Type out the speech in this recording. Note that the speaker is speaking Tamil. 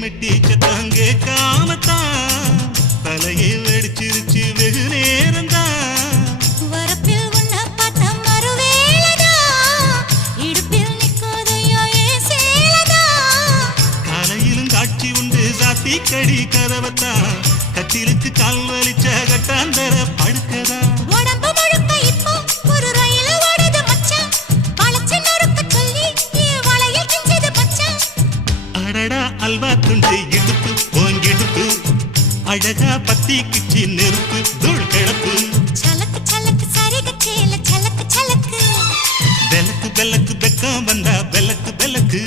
மெட்டி சத்தம் கேட்காமத்தான் தலையை வெடிச்சிருச்சு வெகு நேரம்தான். வரப்பில் உன்ன பார்த்த மறுவேளதா இடுப்பில் நிற்கோதையோ ஏன் சேலதா. காலையிலும் காட்சி உண்டு சாத்தி கடி கதவத்தான் கத்திலுக்கு கால் வலிச்ச கட்டாந்தர படுக்கதா. உடம்பு முழுக்க இப்போ ஒரு ரயில் ஓடுது மச்சான். வளைச்சு நொறுக்க சொல்லி என் வளையல் கிஞ்சது மச்சான். அடடா அல்வா துண்டு இடுப்பு போங்கிடுப்பு அழகா பத்தி கிச்சி நெருப்பு தூள் கிடப்பு. சலக்கு சலக்கு சரிக சேல சலக்கு சலக்கு பெலக்கு பெலக்கு பெக்கம் வந்தா பெலக்கு பெலக்கு